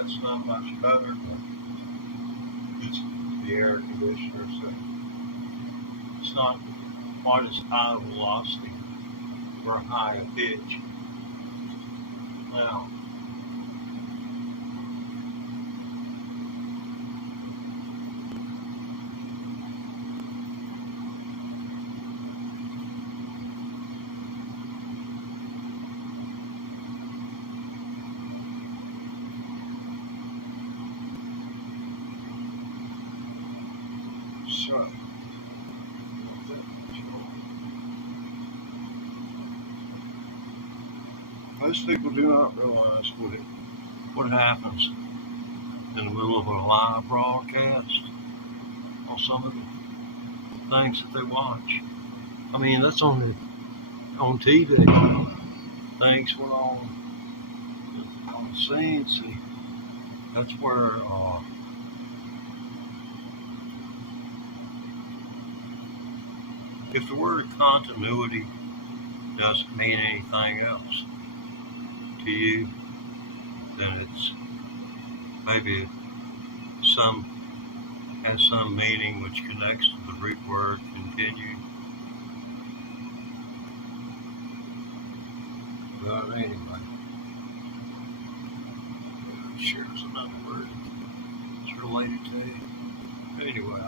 that's not much better, but it's the air conditioner, so it's not quite as high a velocity or high a pitch. Now, so most people do not realize what happens in the middle of a live broadcast on some of the things that they watch. I mean, that's on TV. Things went on the scene. See, that's where if the word continuity doesn't mean anything else to you, then it's maybe has some meaning which connects to the root word continue. But anyway, shares another word it's related to. Anyway,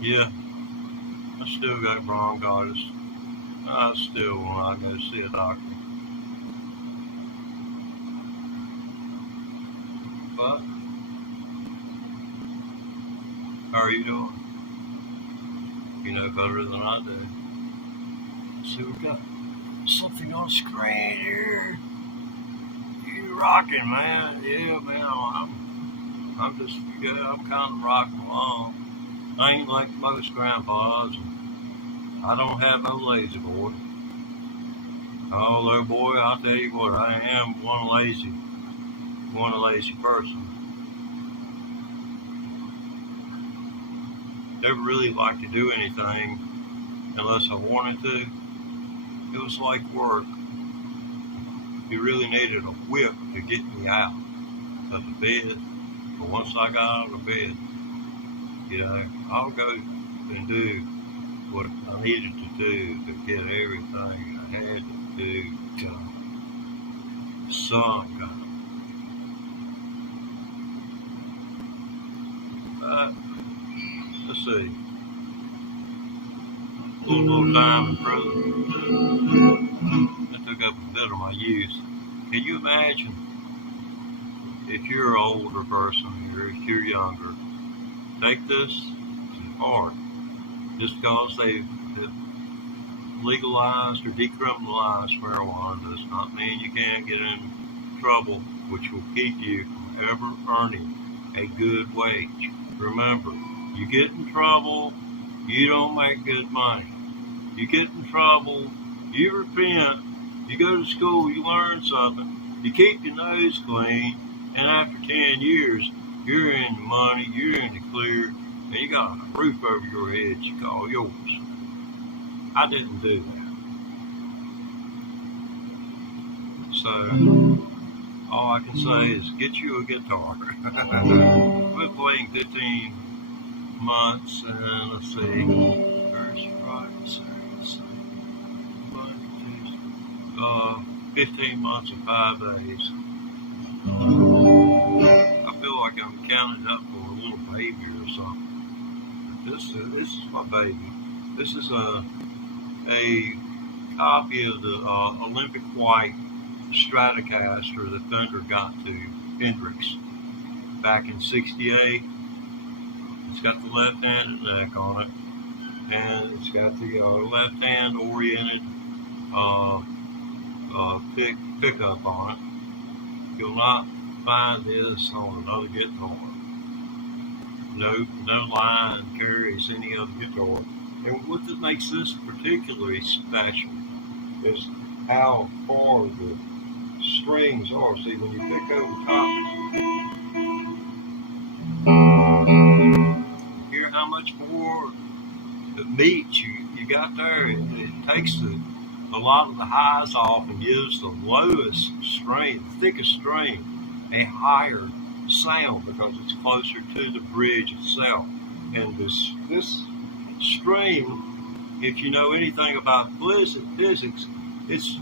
Yeah, I still got bronchitis. I still want to go see a doctor. But, how are you doing? You know better than I do. See, we got something on the screen here. You rocking, man. Yeah, man. I'm just, yeah, I'm kind of rocking along. I ain't like most grandpas. I don't have no lazy boy. Although, boy, I'll tell you what, I am one lazy person. Never really liked to do anything unless I wanted to. It was like work. You really needed a whip to get me out of the bed. But once I got out of bed, you know, I'll go and do what I needed to do to get everything I had to do to some kind. Let's see. A little time in prison. I took up a bit of my youth. Can you imagine if you're an older person or if you're younger, take this to heart. Just because they've legalized or decriminalized marijuana does not mean you can't get in trouble, which will keep you from ever earning a good wage. Remember, you get in trouble, you don't make good money. You get in trouble, you repent, you go to school, you learn something, you keep your nose clean, and after 10 years, you're in the money, you're in the clear, and you got a roof over your head you call yours. I didn't do that. So, all I can say is get you a guitar. We're playing 15 months, and let's see, Thursday, Friday, Saturday, Sunday, 15 months and 5 days. I feel like I'm counting up for a little baby or something. This is my baby. This is a copy of the Olympic White Stratocaster that Fender got to HENDRIX back in '68. It's got the left-handed neck on it, and it's got the left-hand oriented pickup on it. You'll not find this on another guitar. No line carries any other guitar. And what that makes this particularly special is how far the strings are. See, when you pick over top, hear how much more meat you got there. It takes a lot of the highs off and gives the lowest string, the thickest string, a higher sound because it's closer to the bridge itself. And this string extreme, if you know anything about physics, its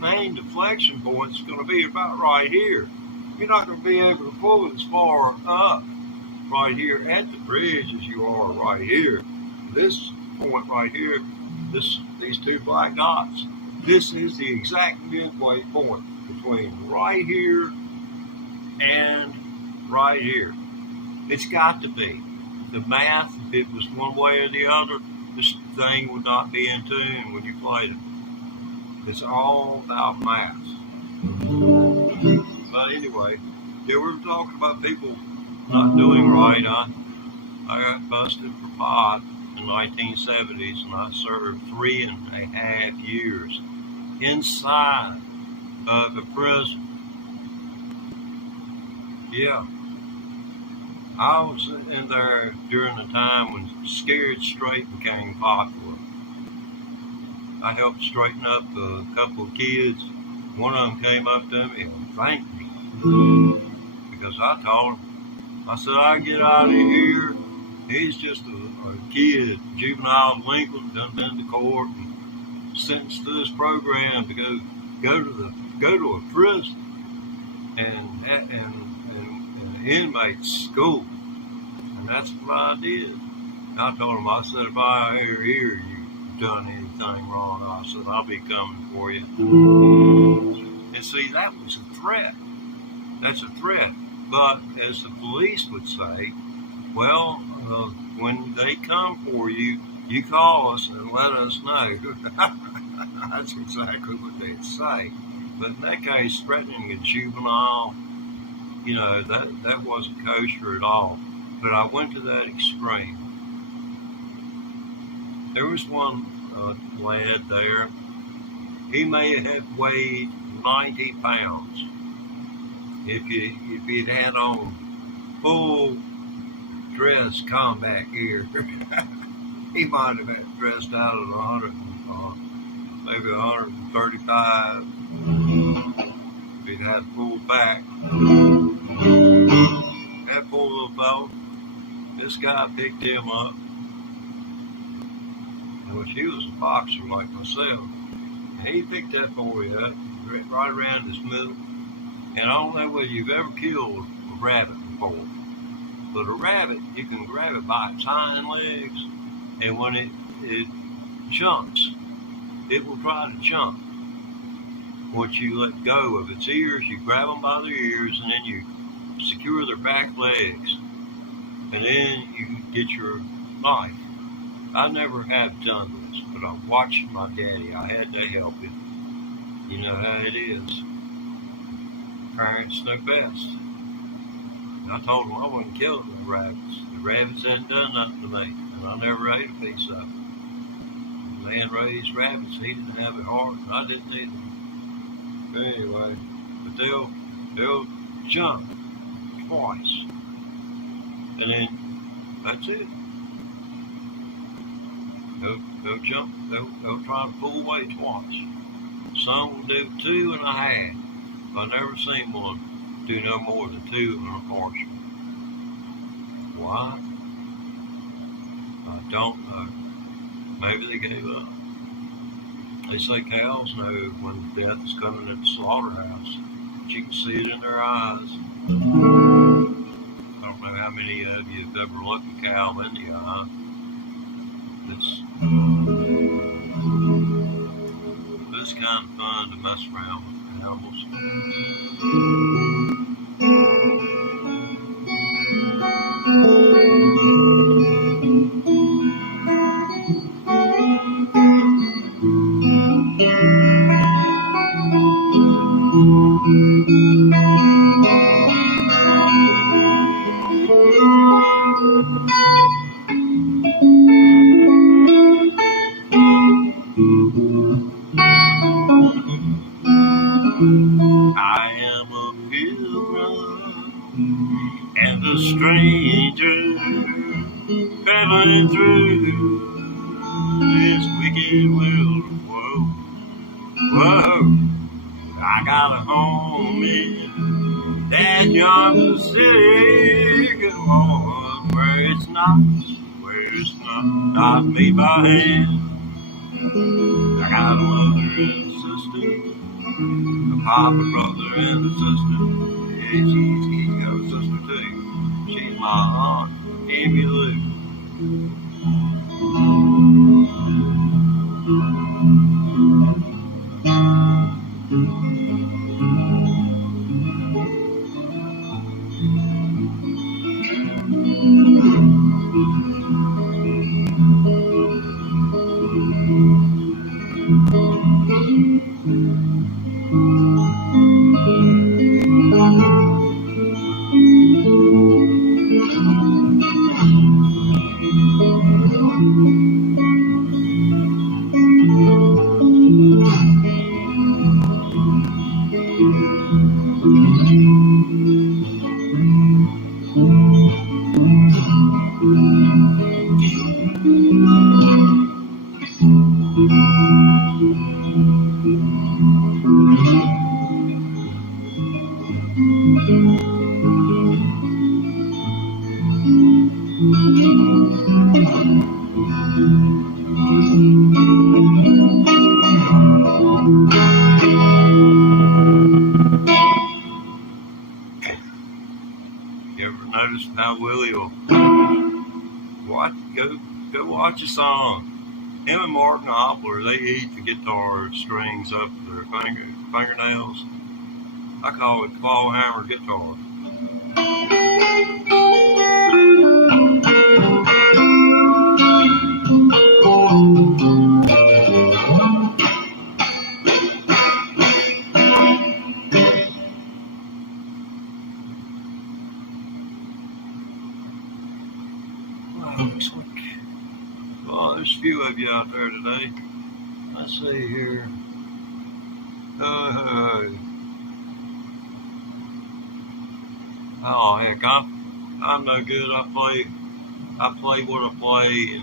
main deflection point is going to be about right here. You're not going to be able to pull it as far up right here at the bridge as you are right here. This point right here, these two black dots, this is the exact midway point between right here and right here. It's got to be. The math, if it was one way or the other, this thing would not be in tune when you played it. It's all about math. But anyway, yeah, we were talking about people not doing right. I got busted for pot in the 1970s, and I served 3.5 years inside of a prison. Yeah. I was in there during the time when Scared Straight became popular. I helped straighten up a couple of kids. One of them came up to me and thanked me because I told him, I said, I get out of here. He's just a kid, juvenile delinquent, done been to court and sentenced to this program to go to a prison and an inmate school. And that's what I did. I told him, I said, if I ever hear you've done anything wrong, I said, I'll be coming for you. And see, that was a threat. That's a threat. But as the police would say, well, when they come for you, you call us and let us know. That's exactly what they'd say. But in that case, threatening a juvenile, you know, that wasn't kosher at all. But I went to that extreme. There was one lad there. He may have weighed 90 pounds. If he'd had on full dress combat gear, he might have been dressed out at 135. If he'd had full back. That poor little fellow, this guy picked him up. Which he was a boxer like myself. And he picked that boy up right around his middle. And I don't know whether you've ever killed a rabbit before. But a rabbit, you can grab it by its hind legs, and when it jumps, it will try to jump. Once you let go of its ears, you grab them by their ears, and then you secure their back legs. And then you get your knife. I never have done this, but I watched my daddy. I had to help him. You know how it is. Parents know best. And I told him I wasn't killing the rabbits. The rabbits hadn't done nothing to me, and I never ate a piece of it. The man raised rabbits. He didn't have it hard, and I didn't either. But anyway, but they'll jump twice, and then that's it. They'll jump. They'll try to pull away twice. Some will do 2.5. I've never seen one do no more than 2.25. Why? I don't know. Maybe they gave up. They say cows know when death is coming at the slaughterhouse. But you can see it in their eyes. I don't know how many of you have ever looked a cow in the eye. It's kind of fun to mess around with animals. I am a pilgrim and a stranger traveling through this wicked world of woe. Whoa, I got a home in that yonder city, good Lord, where it's not not made by hand. I got a mother and a sister, a papa, brother, and a sister. Yeah, she's got a sister too. She's my aunt, Amy Lou. You ever notice how Willie will go watch a song? Him and Martin Hopler, they eat the guitar strings up to their fingernails. I call it claw hammer guitar. Well, there's a few of you out there today. Let's see here. Oh heck, I'm no good. I play what I play,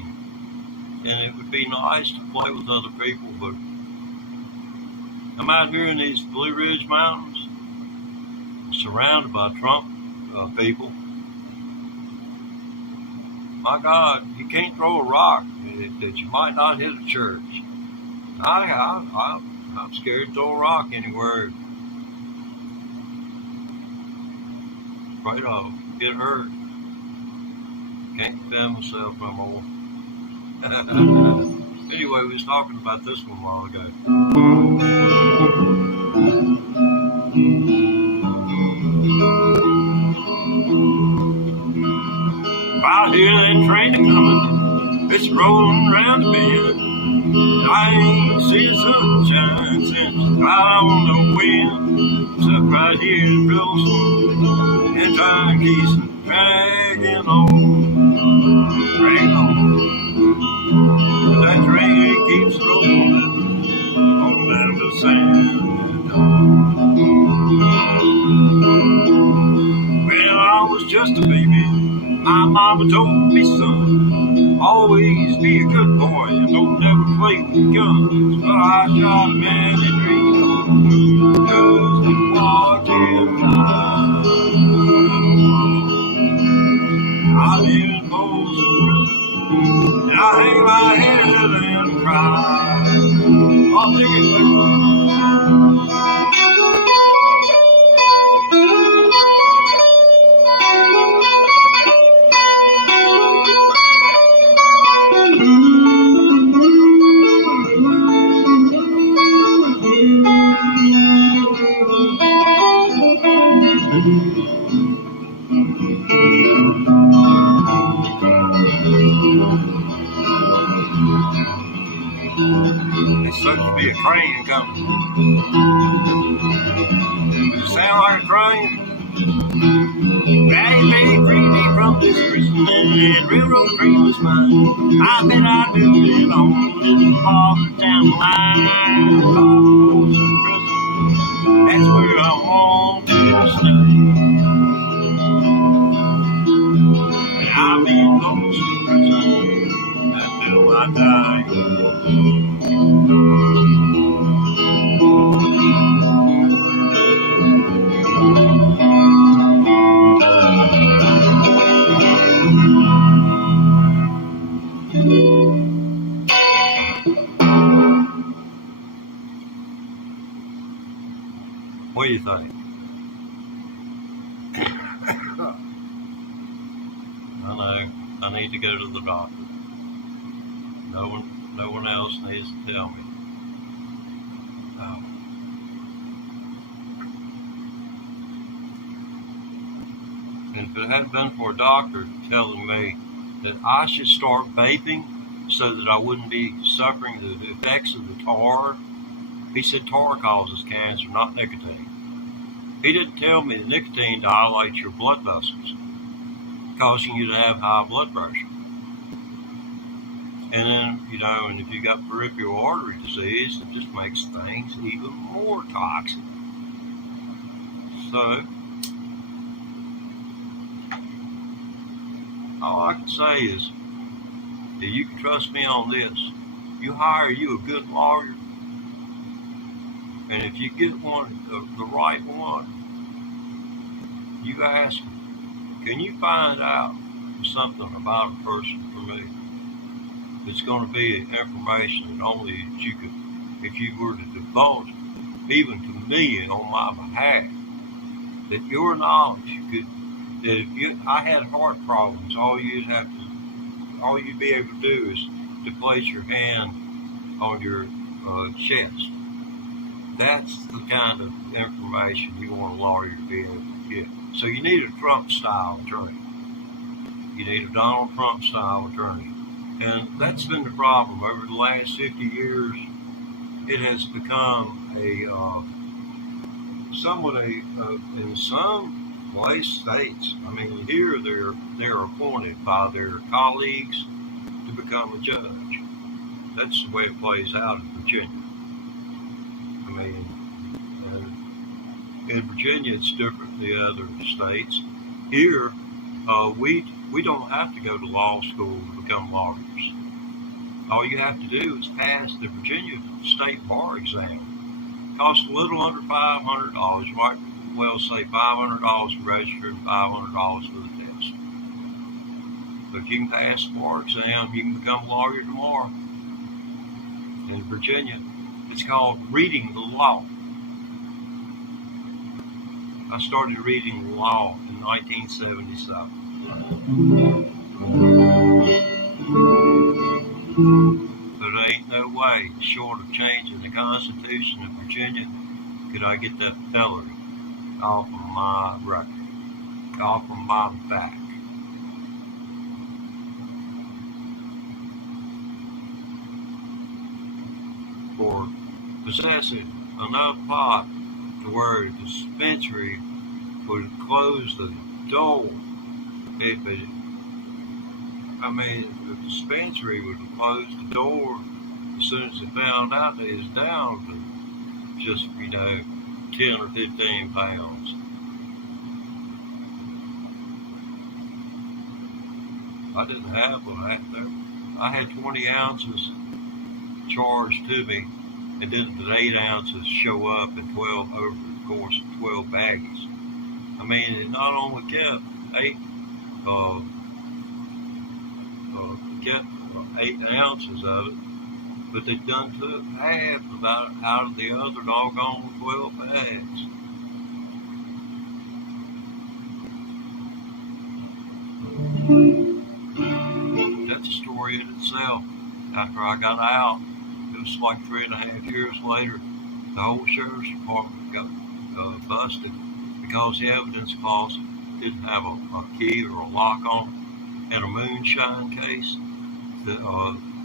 and it would be nice to play with other people, but I'm out here in these Blue Ridge Mountains, surrounded by Trump people. My God, you can't throw a rock that you might not hit a church. I'm scared to throw a rock anywhere. Afraid I'll get hurt. Can't defend myself no more. Anyway, we was talking about this one a while ago. I hear that train coming, it's rolling round the bend. I ain't seen sunshine since I don't know when. Stuck right here in Wilson and trying to keep dragging on. That train keeps rolling on down to San Antonio. When I was just a baby, my mama told me, son, always be a good boy and don't never play with guns. But I shot a man in Reno just to watch him die. I live in Folsom Prison and I hang my head and cry. I'll take it later. It's supposed to be a train coming. Does it sound like a train? Daddy may free me from this prison and railroad train was mine. I bet I'd build it on a little farther down the line. Folsom Prison, that's where I want to stay. And I'll be in Folsom Prison until I die. do you think? I know. I need to go to the doctor. No one else needs to tell me. And if it hadn't been for a doctor telling me that I should start vaping so that I wouldn't be suffering the effects of the tar, he said tar causes cancer, not nicotine. He didn't tell me that nicotine dilates your blood vessels, causing you to have high blood pressure. And then, and if you got peripheral artery disease, it just makes things even more toxic. So, all I can say is that you can trust me on this. You hire you a good lawyer, and if you get one, the right one, you ask him, can you find out something about a person for me? It's going to be information that only you could, if you were to divulge even to me on my behalf, that your knowledge could, that if I had heart problems, all you'd be able to do is to place your hand on your chest. That's the kind of information you want a lawyer to be able to get. So you need a Trump-style attorney. You need a Donald Trump-style attorney. And that's been the problem. Over the last 50 years, it has become in some states, I mean, here they're appointed by their colleagues to become a judge. That's the way it plays out in Virginia. I mean, in Virginia, it's different than the other states. Here, we don't have to go to law school to become lawyers. All you have to do is pass the Virginia State Bar exam. It costs a little under $500, right? Well, say $500 to register and $500 for the test. But if you can pass the bar exam, you can become a lawyer tomorrow. In Virginia, it's called reading the law. I started reading the law in 1977. But there ain't no way, short of changing the Constitution of Virginia, could I get that felony off of my record, off of my back. For possessing enough pot to where the dispensary would close the door. The dispensary would close the door as soon as it found out that it was down to just, 10 or 15 pounds. I didn't have what I had there. I had 20 ounces charged to me, and then the 8 ounces show up in 12 over the course of 12 baggies. I mean, it not only kept 8 ounces of it, but they done took half out of the other doggone 12 bags. That's a story in itself. After I got out, it was like 3.5 years later, the whole sheriff's department got busted because the evidence closet didn't have a key or a lock on it. And a moonshine case, the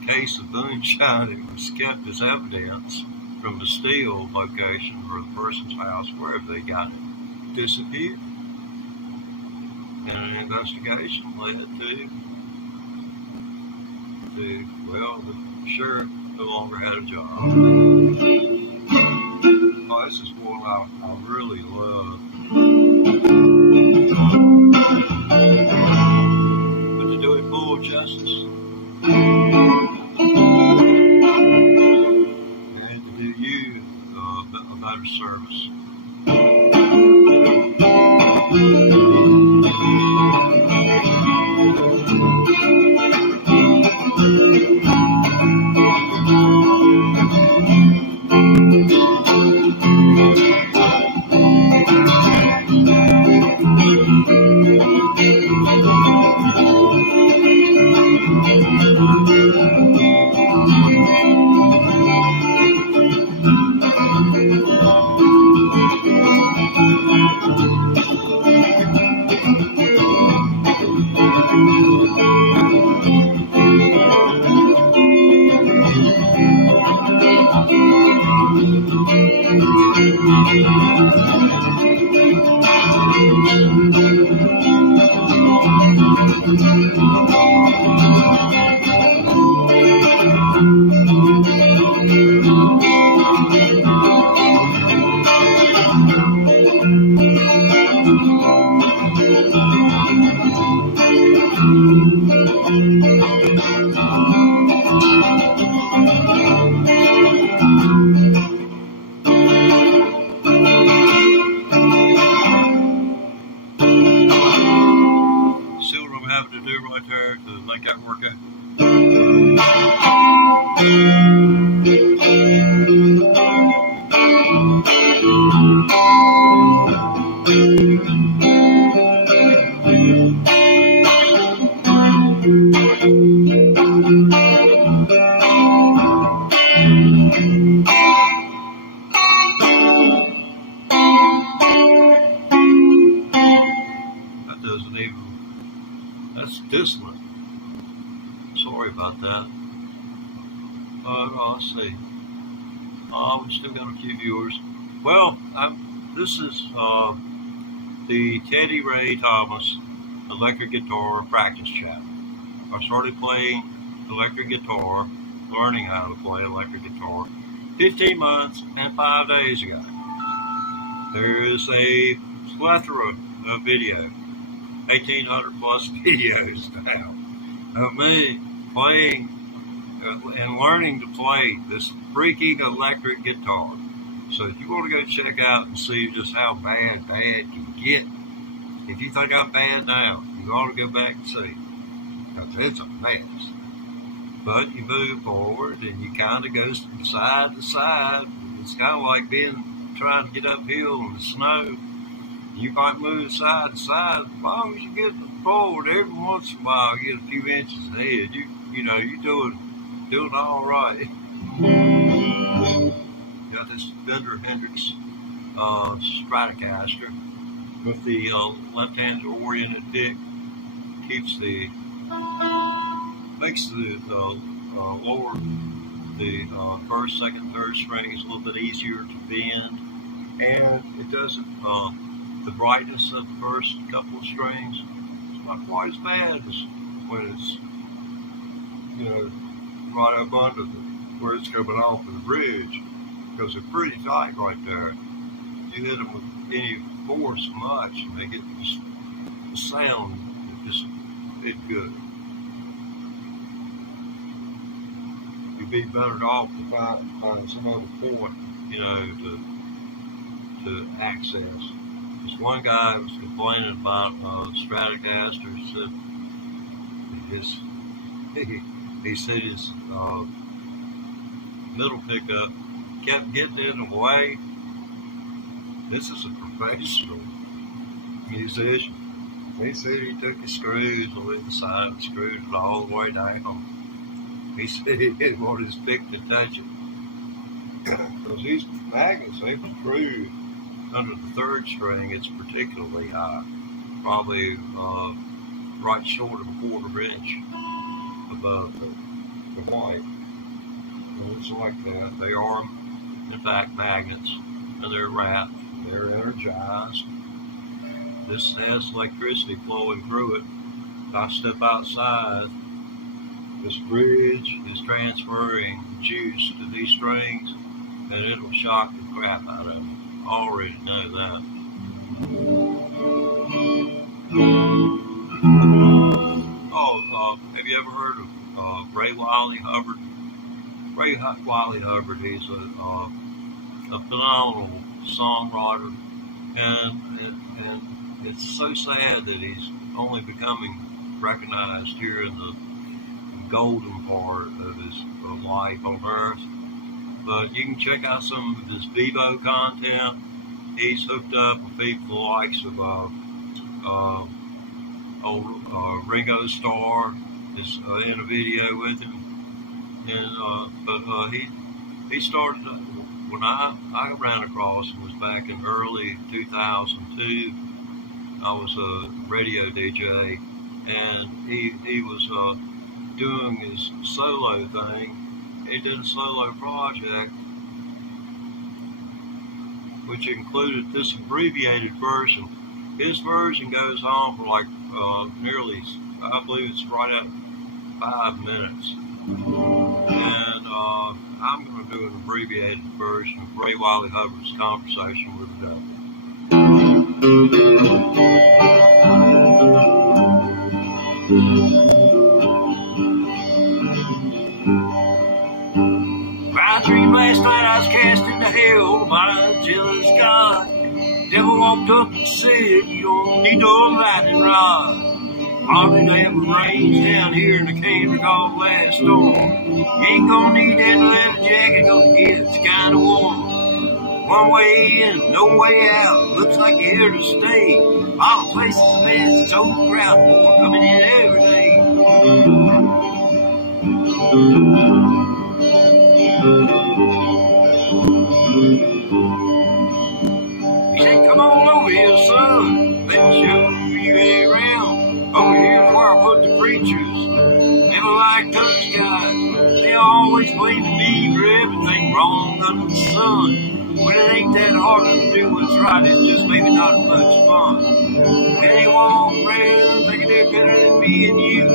case of moonshine, it was kept as evidence from the Steele location or the person's house, wherever they got it, disappeared. And an investigation led to the sheriff no longer had a job. Oh, this is one I really love. But to do it full justice, and to do you a better service. See what I'm having to do right there to make that work out? That doesn't even, that's dissonant. Sorry about that. But let's see. We still got a few viewers. Well, this is the Teddy Ray Thomas electric guitar practice channel. I started playing electric guitar, learning how to play electric guitar, 15 months and 5 days ago. There is a plethora of video, 1,800 plus videos now of me playing and learning to play this freaking electric guitar. So if you want to go check out and see just how bad can get, if you think I'm bad now, you ought to go back and see, because it's a mess. But you move forward and you kind of go from side to side. It's kind of like trying to get uphill in the snow. You might move side to side. As long as you get forward, every once in a while you get a few inches ahead. You're doing all right. Got this FENDER HENDRIX Stratocaster with the left-hand oriented pick. Makes the lower, the first, second, third strings a little bit easier to bend, and it doesn't. The brightness of the first couple of strings is not quite as bad as when it's right up under where it's coming off of the bridge, because they're pretty tight right there. You hit them with any force much, and they get the sound. It's good. You'd be better off to find some other point, to access. This one guy was complaining about Stratocaster. He said his middle pickup kept getting in the way. This is a professional musician. He said he took his screws on the side and screwed it all the way down. He said he didn't want his pick to touch it. Because these magnets, they protrude under the third string. It's particularly high, probably right short of a 1/4 inch above the white. And it's like that. They are, in fact, magnets, and they're wrapped, they're energized. This has electricity flowing through it. If I step outside, this bridge is transferring juice to these strings, and it'll shock the crap out of them. I already know that. Have you ever heard of Ray Wiley Hubbard? Ray Wiley Hubbard, he's a phenomenal songwriter, and it's so sad that he's only becoming recognized here in the golden part of his life on Earth. But you can check out some of his Vivo content. He's hooked up with people the likes of Ringo Starr, is in a video with him, and but he started when I ran across him was back in early 2002. I was a radio DJ, and he was doing his solo thing. He did a solo project which included this abbreviated version. His version goes on for like nearly, I believe it's right at 5 minutes. And I'm going to do an abbreviated version of Ray Wiley Hubbard's Conversation with the Devil. My dream last night I was cast into hell by a jealous God. Devil walked up and said, you don't need no lightning rod. Hardly ever rains down here in the cave called last storm. You ain't gonna need that leather jacket, cause it gets kinda warm. One way in, no way out, looks like you're here to stay. All the places a mess, it's overcrowded, more coming in every day. He said, come on over here, son, let me show you around. Over here's where I put the preachers. Never liked those guys. They always blaming me for everything wrong under the sun. When it ain't that hard to do what's right, it's just maybe not as much fun. And they walk around thinking they're better than me and you.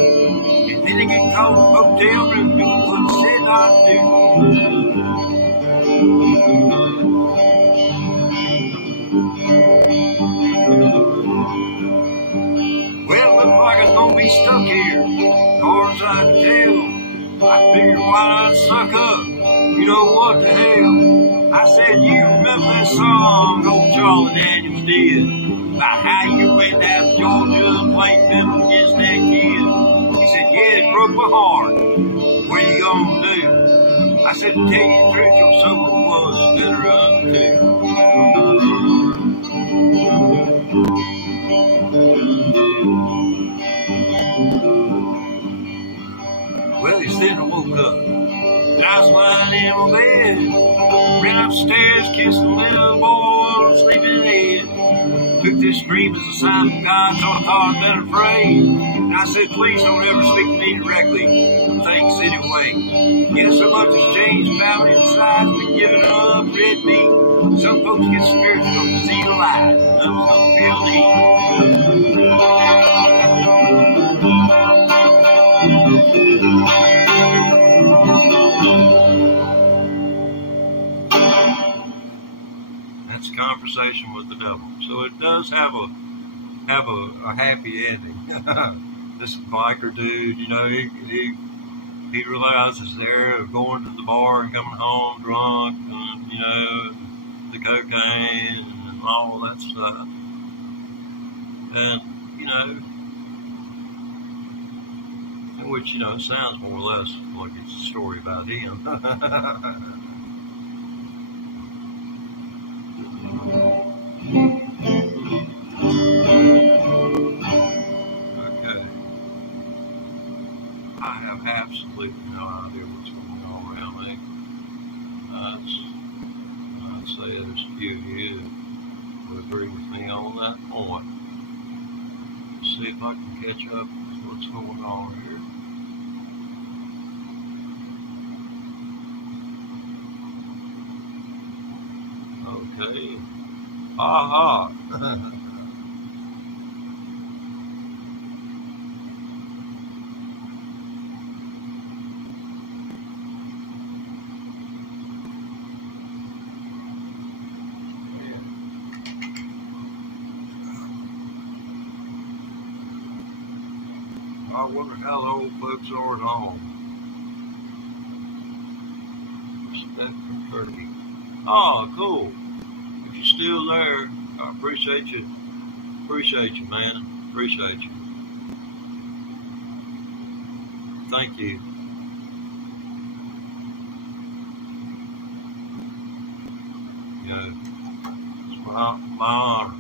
And then they get caught in a hotel room doing what they said not to do. Well, it looks like I was gonna be stuck here. As far as I can tell, I figured why not suck up? You know what the hell? I said, you remember that song old Charlie Daniels did about how you went down to Georgia and played fiddle against that kid? He said, yeah, it broke my heart. What are you gonna do? I said, to tell you the truth, your soul was better up too. Well, he said I woke up, and I was lying in my bed. Ran upstairs, kissed the little boy, sleeping head. Took this scream as a sign from God, so I thought I'd better pray. And I said, please don't ever speak to me directly. Thanks anyway. Yeah, so much has changed about me inside, been giving up red meat. Some folks get spiritual and see the light. Others don't feel the heat. That's Conversation with the Devil. So it does have a happy ending. This biker dude, you know, he realizes they're going to the bar and coming home drunk, and, you know, the cocaine and all that stuff. And, you know, which, you know, sounds more or less like it's a story about him. Okay. I have absolutely no idea what's going on around me. I'd say there's a few of you that would agree with me on that point. Let's see if I can catch up with what's going on here. Okay. Aha. I wonder how the old folks are at home. Respect for turkey. Oh, cool. If you're still there, I appreciate you. Appreciate you, man. Appreciate you. Thank you. You know, it's my honor.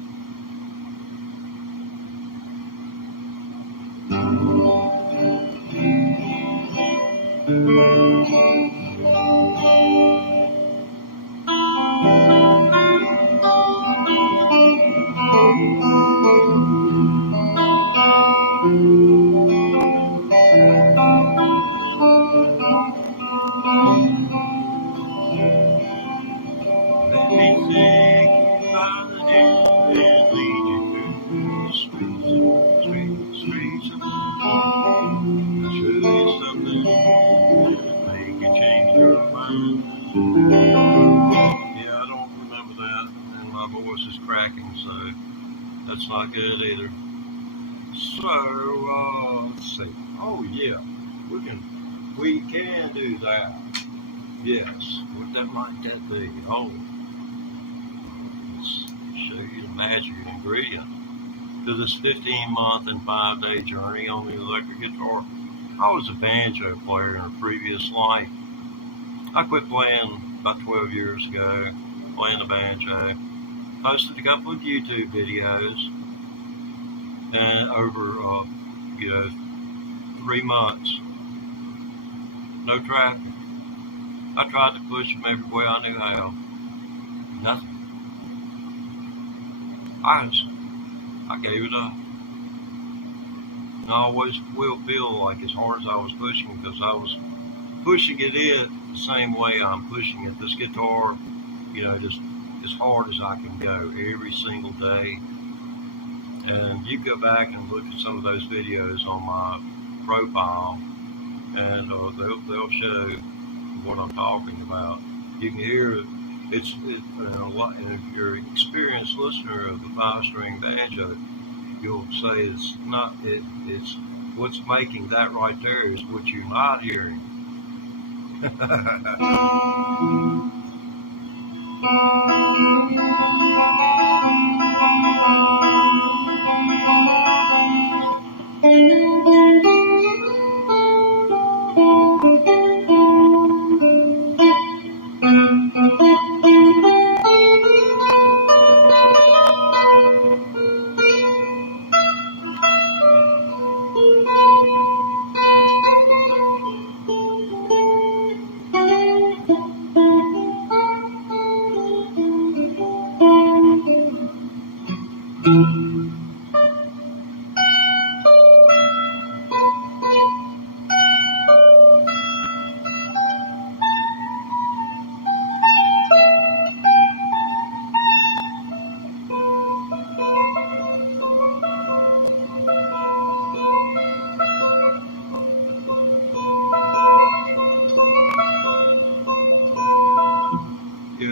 Let me take you by the hand and lead you through the streets of I'll show you something that make you change your mind. Yeah, I don't remember that, and my voice is cracking, so that's not good either. So, let's see. Oh yeah, we can do that. Yes, what that might that be? Oh, let's show you the magic ingredient to this 15-month and 5-day journey on the electric guitar. I was a banjo player in a previous life. I quit playing about 12 years ago, playing the banjo. Posted a couple of YouTube videos, and over 3 months, no traffic. I tried to push them every way I knew how. Nothing. I gave it up. And I always will feel like as hard as I was pushing, because I was pushing it in the same way I'm pushing it. This guitar, just as hard as I can go every single day. And you go back and look at some of those videos on my profile, and they'll show what I'm talking about. You can hear it's a lot, and if you're an experienced listener of the 5-string banjo, you'll say it's not it's what's making that right there is what you're not hearing.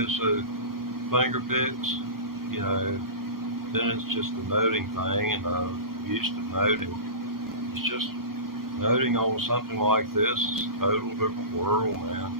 So finger picks, then it's just the noting thing, and I'm used to noting. It's just noting on something like this is a total different world, man.